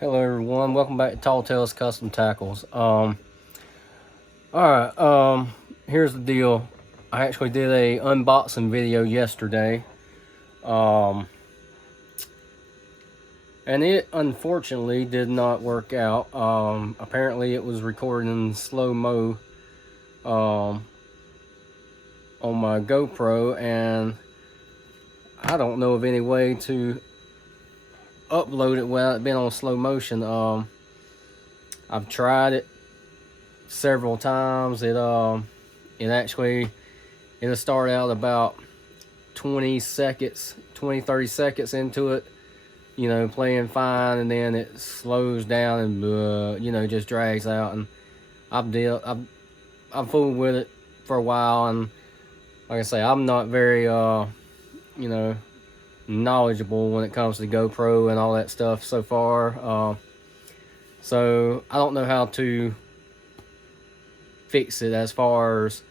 Hello everyone, welcome back to Tall Tales Custom Tackles. Alright, here's the deal. I actually did a unboxing video yesterday. Um, and it unfortunately did not work out. Apparently it was recorded in slow-mo on my GoPro, and I don't know of any way to upload it without it being on slow motion. I've tried it several times. It'll start out about 20 seconds, 30 seconds into it, playing fine, and then it slows down and just drags out. And I've fooled with it for a while, and like I say, I'm not very knowledgeable when it comes to GoPro and all that stuff so far. So I don't know how to fix it as far as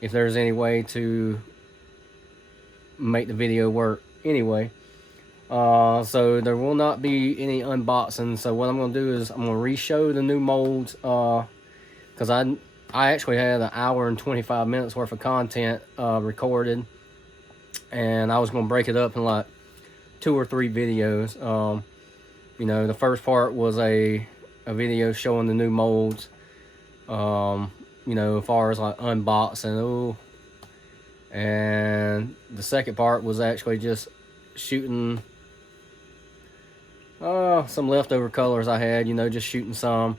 if there's any way to make the video work anyway. So there will not be any unboxing. So what I'm going to do is I'm going to re-show the new molds, because I actually had an hour and 25 minutes worth of content recorded, and I was going to break it up in like 2 or 3 videos. The first part was a video showing the new molds, as far as like unboxing. And the second part was actually just shooting some leftover colors I had, just shooting some.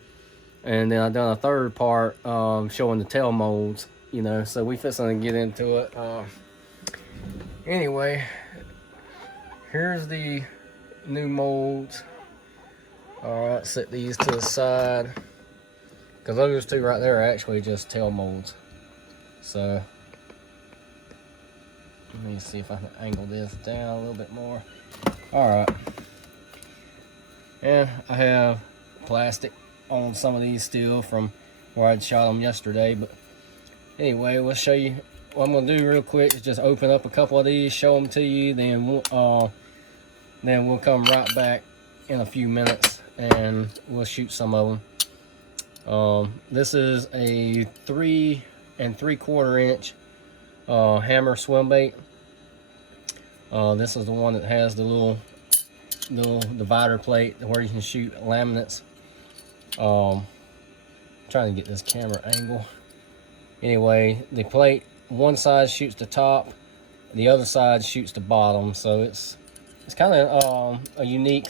And then I done a third part showing the tail molds, so we fixing to get into it. Anyway, here's the new molds. Alright, set these to the side, because those two right there are actually just tail molds. So let me see if I can angle this down a little bit more. Alright, and I have plastic on some of these still from where I'd shot them yesterday. But anyway, we'll show you what I'm going to do real quick is just open up a couple of these, show them to you, then we'll come right back in a few minutes and we'll shoot some of them. This is a 3 3/4 inch hammer swim bait. This is the one that has the little divider plate where you can shoot laminates. Trying to get this camera angle. Anyway, the plate, one side shoots the top, the other side shoots the bottom, so it's kind of a unique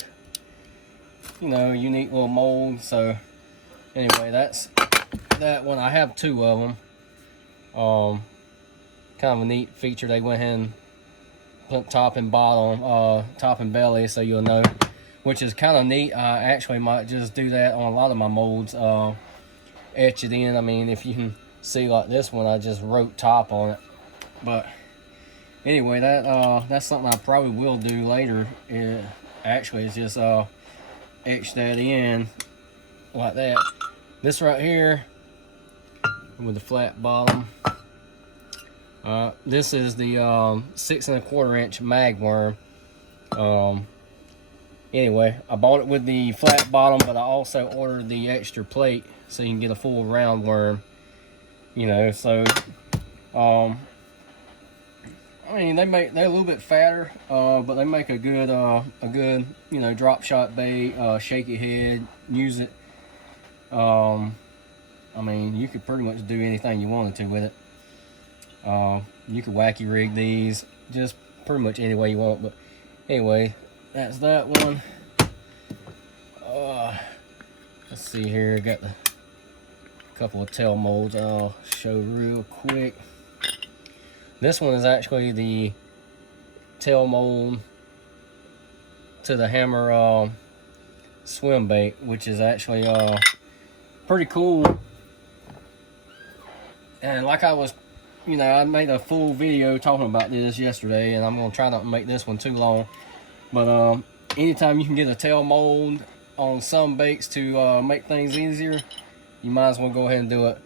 little mold. So anyway, that's that one. I have 2 of them. Kind of a neat feature. They went ahead and put top and bottom, top and belly, so you'll know, which is kind of neat. I actually might just do that on a lot of my molds. Etch it in. I mean, if you can see, like this one, I just wrote top on it. But anyway, that's something I probably will do later. Actually, it's just etch that in like that. This right here with the flat bottom. This is the 6 1/4 inch magworm. Anyway, I bought it with the flat bottom, but I also ordered the extra plate so you can get a full round worm. So I mean, they're a little bit fatter, but they make a good drop shot bait, shaky head, use it. I mean, you could pretty much do anything you wanted to with it. You could wacky rig these just pretty much any way you want. But anyway, that's that one. Let's see here. Got the couple of tail molds I'll show real quick. This one is actually the tail mold to the hammer swim bait, which is actually pretty cool. And like I was, I made a full video talking about this yesterday, and I'm gonna try not to make this one too long. But anytime you can get a tail mold on some baits to make things easier, you might as well go ahead and do it.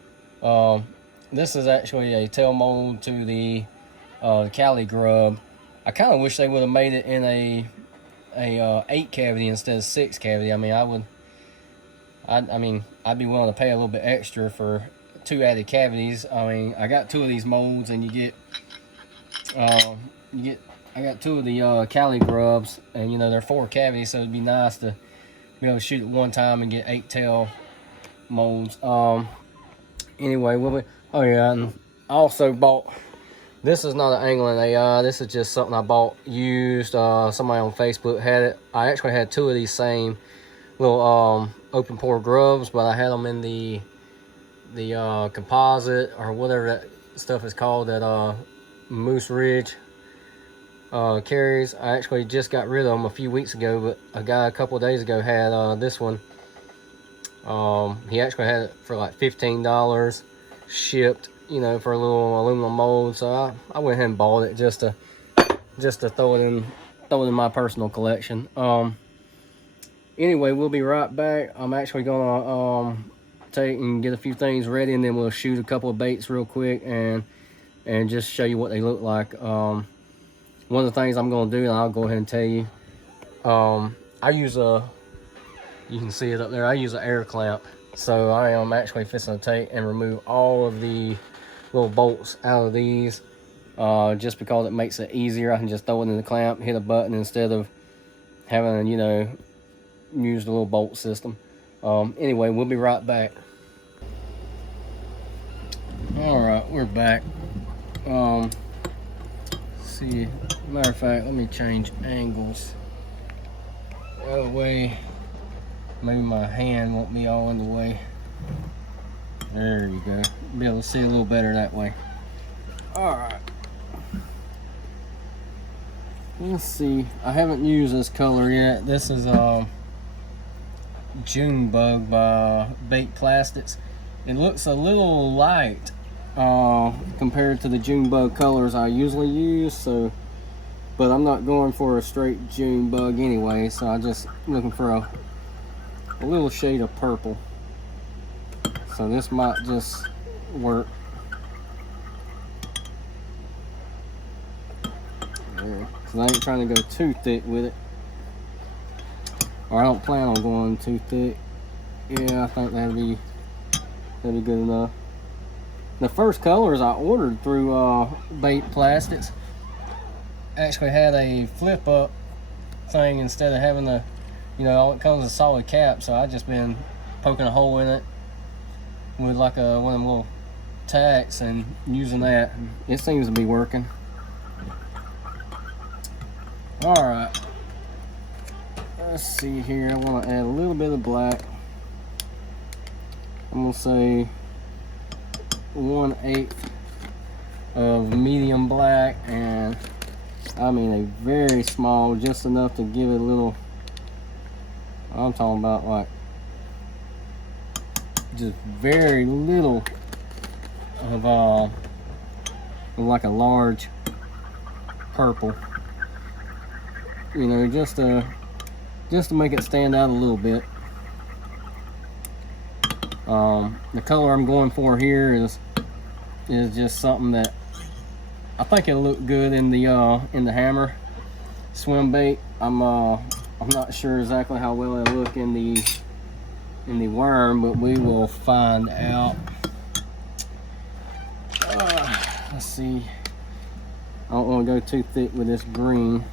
This is actually a tail mold to the Cali grub. I kind of wish they would have made it in a 8 cavity instead of 6 cavity. I mean, I would I mean, I'd be willing to pay a little bit extra for 2 added cavities. I mean, I got 2 of these molds, and uh, you get, I got 2 of the Cali grubs, and you know they're 4 cavities, so it'd be nice to be able to shoot at one time and get 8 tail molds. Anyway, oh yeah, and I also bought. This is not an angling AI. This is just something I bought used. Somebody on Facebook had it. I actually had 2 of these same little open pore grubs, but I had them in the composite or whatever that stuff is called that Moose Ridge carries. I actually just got rid of them a few weeks ago, but a guy a couple of days ago had this one. He actually had it for like $15 shipped, you know, for a little aluminum mold. So I went ahead and bought it just to throw it in my personal collection. Anyway, we'll be right back. I'm actually gonna take and get a few things ready, and then we'll shoot a couple of baits real quick and just show you what they look like. One of the things I'm gonna do, and I'll go ahead and tell you, I use you can see it up there, I use an air clamp. So I am actually fixing to take and remove all of the little bolts out of these, just because it makes it easier. I can just throw it in the clamp, hit a button, instead of having to, you know, use the little bolt system. Anyway, we'll be right back. All right, we're back. See, matter of fact, let me change angles. That way, maybe my hand won't be all in the way. There you go. Be able to see a little better that way. All right. Let's see. I haven't used this color yet. This is June Bug by Bait Plastics. It looks a little light compared to the June Bug colors I usually use. So, but I'm not going for a straight June Bug anyway. So I just looking for a little shade of purple. So this might just work. There. Cause I ain't trying to go too thick with it. Or I don't plan on going too thick. Yeah, I think that'd be good enough. The first colors I ordered through Bait Plastics actually had a flip up thing instead of having the, you know, all it comes with a solid cap. So I just been poking a hole in it with like one of them little tacks and using that. It seems to be working. All right, let's see here. I want to add a little bit of black. I'm gonna say 1/8 of medium black, and I mean a very small, just enough to give it a little, I'm talking about like just very little of like a large purple, you know, just to make it stand out a little bit. The color I'm going for here is just something that I think it'll look good in the hammer swim bait. I'm not sure exactly how well it'll look in the worm, but we will find out. Let's see. I don't want to go too thick with this green.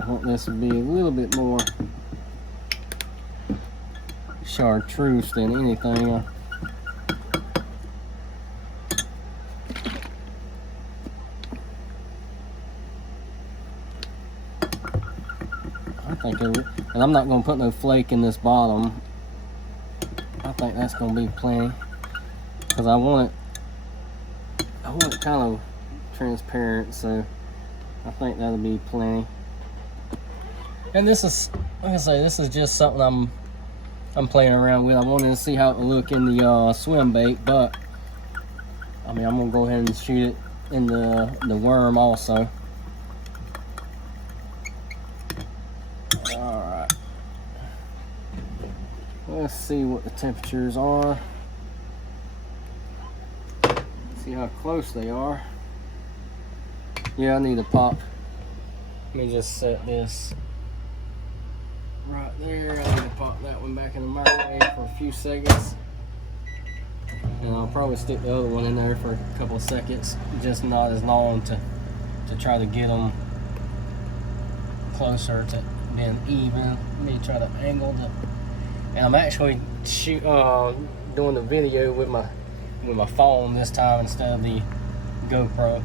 I want this to be a little bit more chartreuse than anything. I think and I'm not going to put no flake in this bottom. I think that's going to be plenty, because I want it kind of transparent, so I think that'll be plenty. And this is, like I say, this is just something I'm playing around with. I wanted to see how it would look in the swim bait, but I mean, I'm gonna go ahead and shoot it in the worm also. All right, let's see what the temperatures are. See how close they are. Yeah, I need a pop. Let me just set this right there. I need to pop that one back in the microwave for a few seconds. And I'll probably stick the other one in there for a couple of seconds, just not as long to try to get them closer to being even. Let me try to angle the. And I'm actually doing the video with my phone this time instead of the GoPro.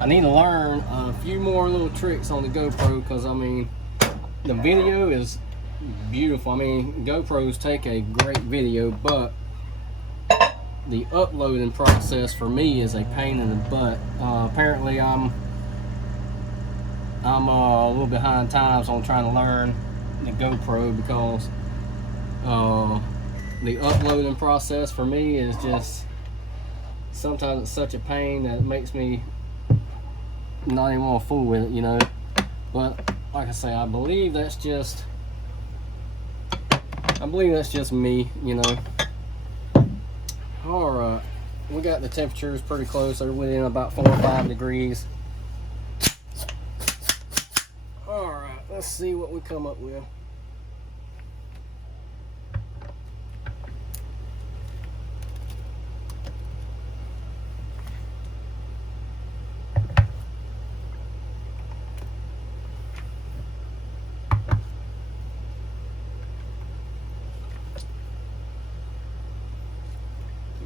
I need to learn a few more little tricks on the GoPro, because I mean the video is beautiful. I mean, GoPros take a great video, but the uploading process for me is a pain in the butt. Apparently I'm a little behind times on trying to learn the GoPro, because the uploading process for me is just, sometimes it's such a pain that it makes me not even want to fool with it, you know. But like I say, I believe that's just me, you know. Alright, we got the temperatures pretty close. They're within about 4 or 5 degrees. Alright, let's see what we come up with.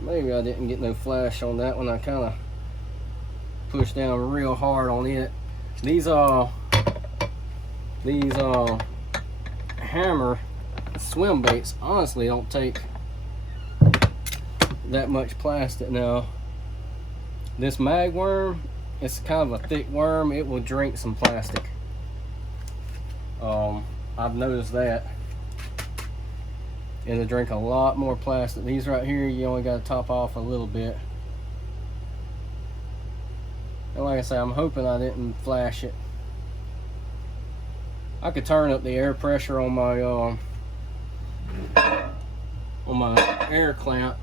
Maybe I didn't get no flash on that one. I kind of pushed down real hard on it. These hammer swim baits honestly don't take that much plastic. Now this mag worm, it's kind of a thick worm. It will drink some plastic. I've noticed that. It'll drink a lot more plastic. These right here, you only got to top off a little bit. And like I say, I'm hoping I didn't flash it. I could turn up the air pressure on my air clamp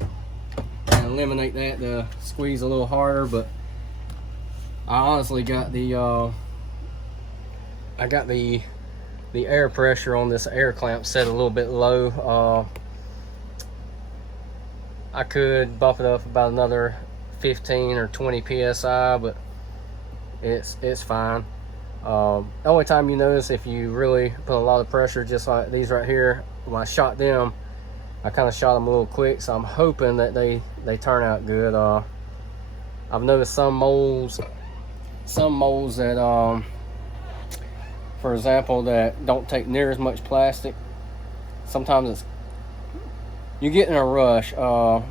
and eliminate that to squeeze a little harder, but I honestly got the the air pressure on this air clamp set a little bit low. I could bump it up about another 15 or 20 psi, but it's fine. The only time you notice if you really put a lot of pressure, just like these right here, when I shot them, I kind of shot them a little quick, so I'm hoping that they turn out good. I've noticed some molds that for example, that don't take near as much plastic. Sometimes you get in a rush. I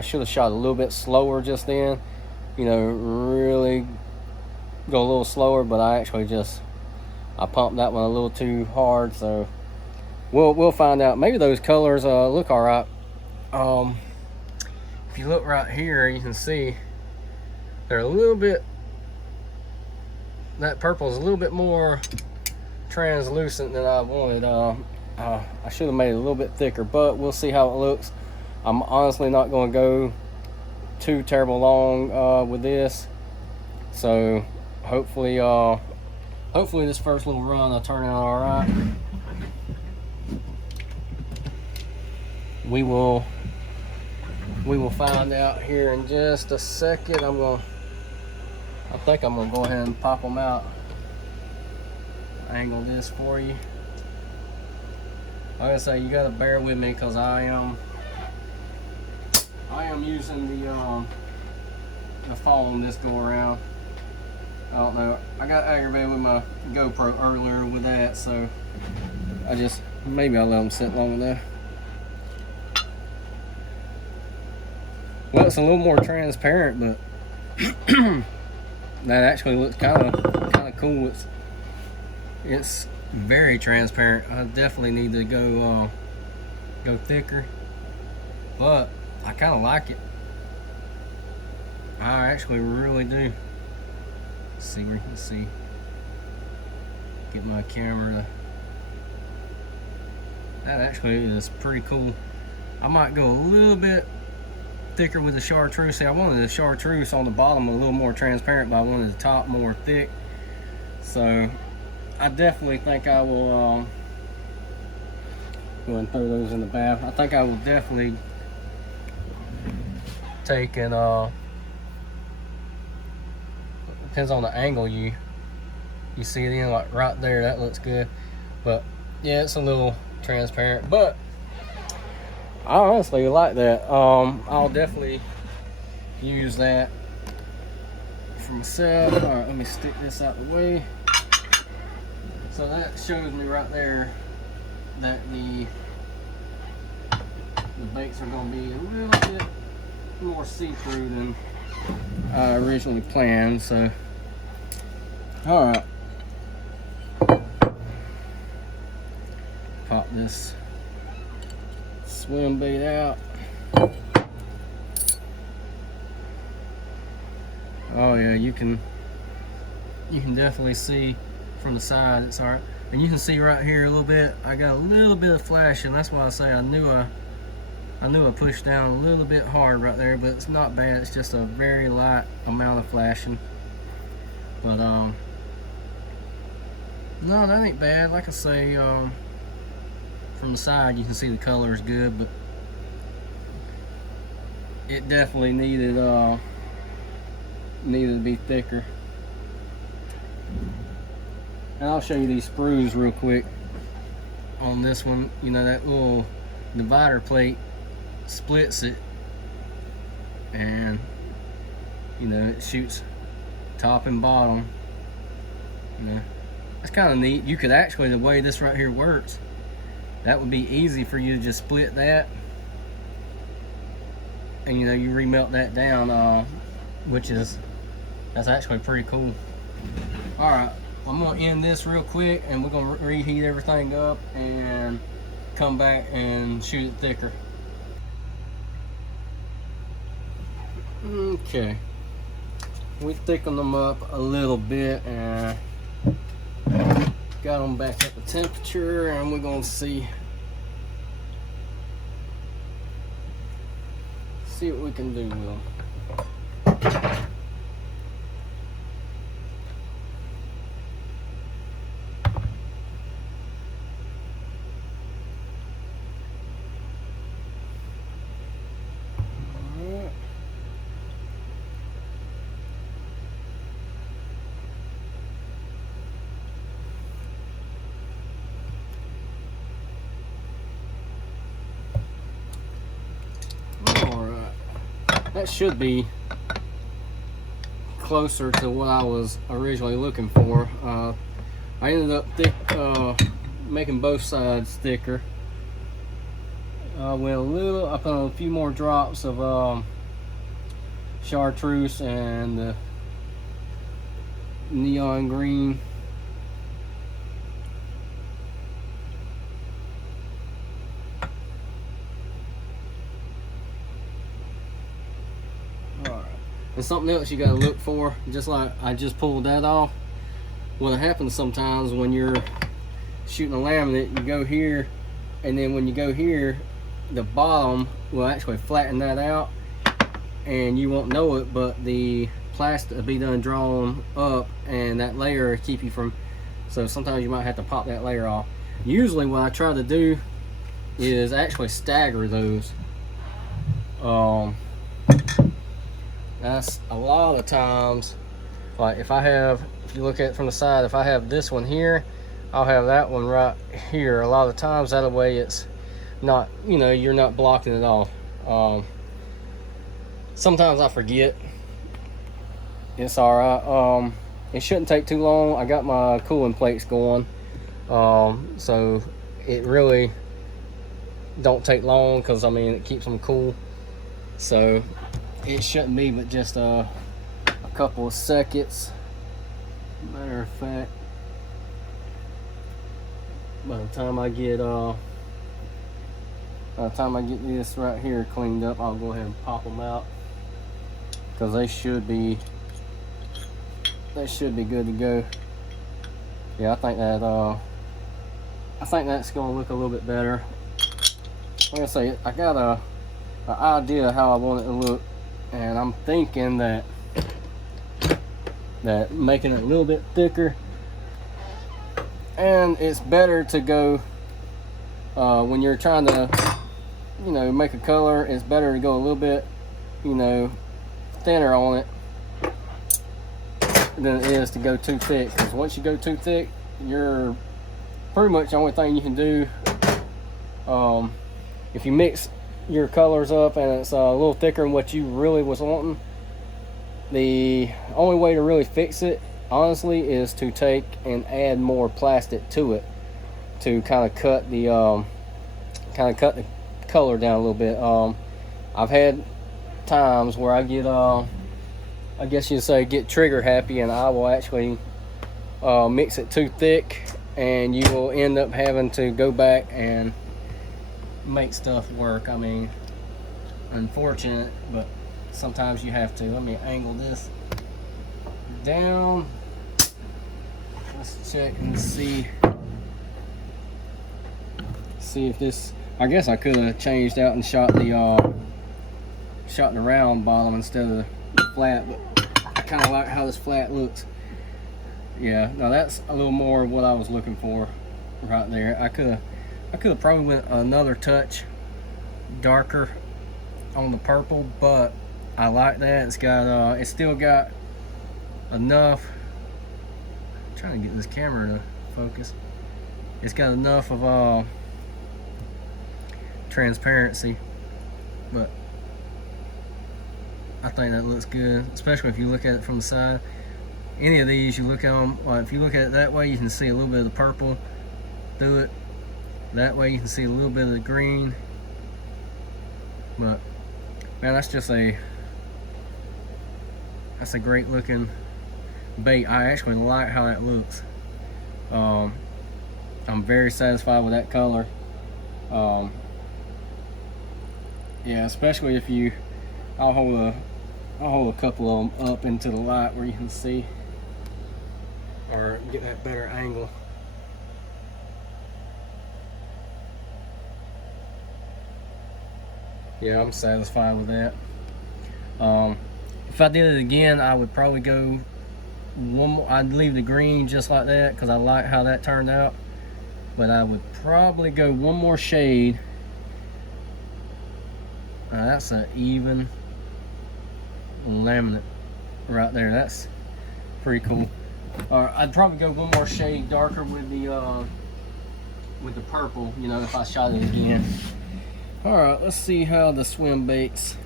should have shot a little bit slower just then, you know, really go a little slower, but I pumped that one a little too hard, so we'll find out. Maybe those colors look all right. If you look right here, you can see they're a little bit, that purple is a little bit more translucent than I wanted. I should have made it a little bit thicker, but we'll see how it looks. I'm honestly not going to go too terrible long with this, so hopefully this first little run will turn out all right. We will find out here in just a second. I think I'm gonna go ahead and pop them out. Angle this for you. Like I say, you gotta bear with me, because I am using the phone this go around. I don't know, I got aggravated with my GoPro earlier with that, so maybe I'll let them sit long enough. Well, it's a little more transparent, but that actually looks kind of cool. It's very transparent. I definitely need to go thicker, but I kind of like it. I actually really do. Let's see where you can see. Get my camera to. That actually is pretty cool. I might go a little bit thicker with the chartreuse. See, I wanted the chartreuse on the bottom a little more transparent, but I wanted the top more thick. So I definitely think I will go and throw those in the bath. I think I will definitely take and depends on the angle you see it in, like right there, that looks good. But yeah, it's a little transparent, but I honestly like that. I'll definitely use that for myself. All right, let me stick this out the way. So that shows me right there that the baits are going to be a little bit more see-through than I originally planned. So, all right, pop this swim bait out. Oh yeah, you can definitely see from the side it's alright, and you can see right here a little bit. I got a little bit of flashing. That's why I say I knew I pushed down a little bit hard right there, but it's not bad. It's just a very light amount of flashing. But no, that ain't bad. Like I say, from the side you can see the color is good, but it definitely needed to be thicker. And I'll show you these sprues real quick on this one. You know, that little divider plate splits it, and you know, it shoots top and bottom. You know, it's kind of neat. You could actually, the way this right here works, that would be easy for you to just split that, and you know, you remelt that down, that's actually pretty cool. All right, I'm gonna end this real quick, and we're gonna reheat everything up and come back and shoot it thicker. Okay, we thickened them up a little bit and got them back at the temperature, and we're gonna see what we can do with them. That should be closer to what I was originally looking for. I ended up making both sides thicker. I put a few more drops of chartreuse and the neon green. And something else you got to look for, just like I just pulled that off. What happens sometimes when you're shooting a laminate, you go here, and then when you go here, the bottom will actually flatten that out, and you won't know it, but the plastic will be done drawn up, and that layer will keep you from, so sometimes you might have to pop that layer off. Usually what I try to do is actually stagger those. That's a lot of times, like if you look at it from the side, if I have this one here, I'll have that one right here. A lot of times that way it's not, you know, you're not blocking it off. Sometimes I forget. It's all right. It shouldn't take too long. I got my cooling plates going, so it really don't take long, because I mean it keeps them cool. So it shouldn't be but just a couple of seconds. Matter of fact, by the time I get this right here cleaned up, I'll go ahead and pop them out, because they should be good to go. Yeah, I think that's gonna look a little bit better. Like I say, I got an idea of how I want it to look, and I'm thinking that making it a little bit thicker And it's better to go when you're trying to, you know, make a color. It's better to go a little bit, you know, thinner on it than it is to go too thick. Because once you go too thick, you're pretty much the only thing you can do. If you mix your colors up and it's a little thicker than what you really was wanting, the only way to really fix it, honestly, is to take and add more plastic to it to kind of cut the color down a little bit. I've had times where I get I guess you'd say get trigger happy, and I will actually mix it too thick, and you will end up having to go back and make stuff work. I mean, unfortunate, but sometimes you have to. Let me angle this down. Let's check and see if this, I guess I could have changed out and shot the round bottom instead of the flat, but I kind of like how this flat looks. Yeah, now that's a little more of what I was looking for right there. I could have probably went another touch darker on the purple, but I like that. It's got it's still got enough. I'm trying to get this camera to focus. It's got enough of transparency, but I think that looks good, especially if you look at it from the side. Any of these, you look at them, if you look at it that way, you can see a little bit of the purple through it. That way you can see a little bit of the green. But man, that's a great looking bait. I actually like how that looks. I'm very satisfied with that color. Yeah, especially if you, I'll hold a couple of them up into the light where you can see, or get that better angle. Yeah, I'm satisfied with that. If I did it again, I would probably go one more. I'd leave the green just like that because I like how that turned out. But I would probably go one more shade. That's an even laminate right there. That's pretty cool. I'd probably go one more shade darker with the purple, you know, if I shot it again. All right, let's see how the swim baits.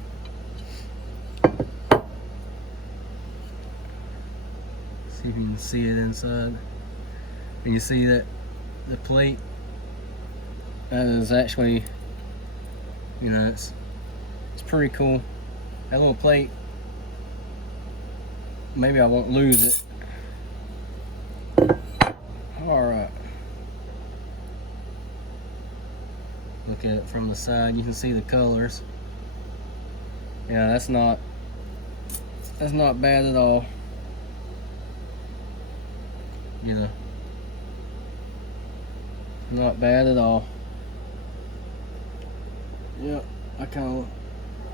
See if you can see it inside. And you see that the plate, that is actually, you know, it's pretty cool. That little plate, maybe I won't lose it. All right. Look at it from the side, you can see the colors. Yeah, that's not bad at all. You know, not bad at all. Yeah, I kind of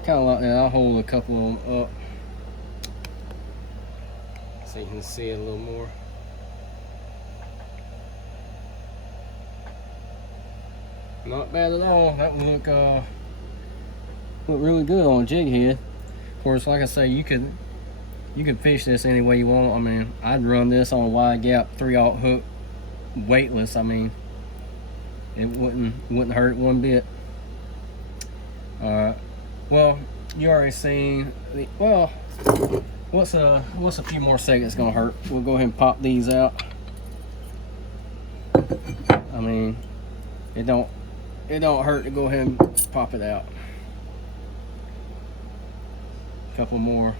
like that. I'll hold a couple of them up so you can see it a little more. Not bad at all. That would look really good on a jig head. Of course, like I say, you could fish this any way you want. I mean, I'd run this on a wide gap 3/0 hook, weightless. I mean, it wouldn't hurt one bit. Well, you already seen the, well, what's a few more seconds gonna hurt? We'll go ahead and pop these out. I mean, it don't hurt to go ahead and pop it out. A couple more.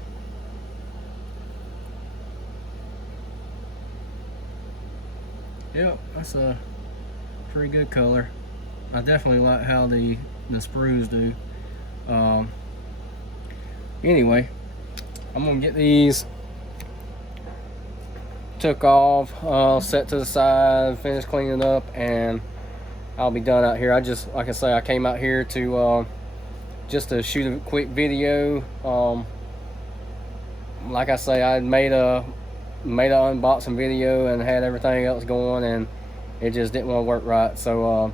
Yep, that's a pretty good color. I definitely like how the sprues do. Anyway, I'm gonna get these took off, set to the side, finish cleaning up, and I'll be done out here. Like I say, I came out here to just to shoot a quick video. Like I say, I made a unboxing video and had everything else going, and it just didn't want to work right. So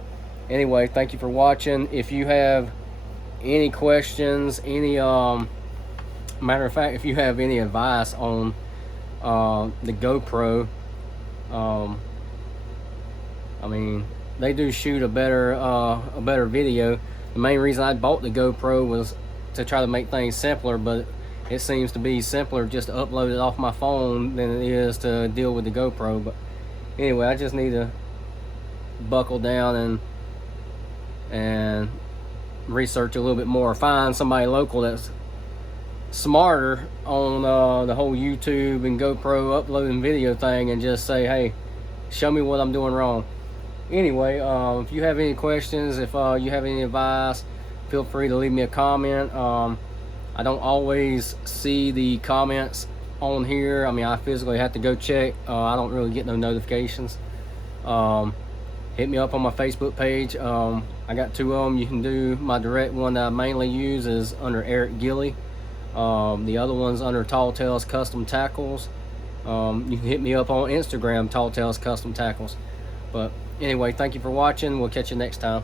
anyway, thank you for watching. If you have any questions, any matter of fact, if you have any advice on the GoPro, I mean, they do shoot a better video. The main reason I bought the GoPro was to try to make things simpler, but it seems to be simpler just to upload it off my phone than it is to deal with the GoPro. But anyway, I just need to buckle down and research a little bit more, find somebody local that's smarter on the whole YouTube and GoPro uploading video thing, and just say, hey, show me what I'm doing wrong. Anyway, if you have any questions, if you have any advice, feel free to leave me a comment. I don't always see the comments on here. I mean, I physically have to go check. I don't really get no notifications. Hit me up on my Facebook page. I got 2 of them. You can do my direct one that I mainly use is under Eric Gilly. The other one's under Tall Tales Custom Tackles. You can hit me up on Instagram, Tall Tales Custom Tackles. But anyway, thank you for watching. We'll catch you next time.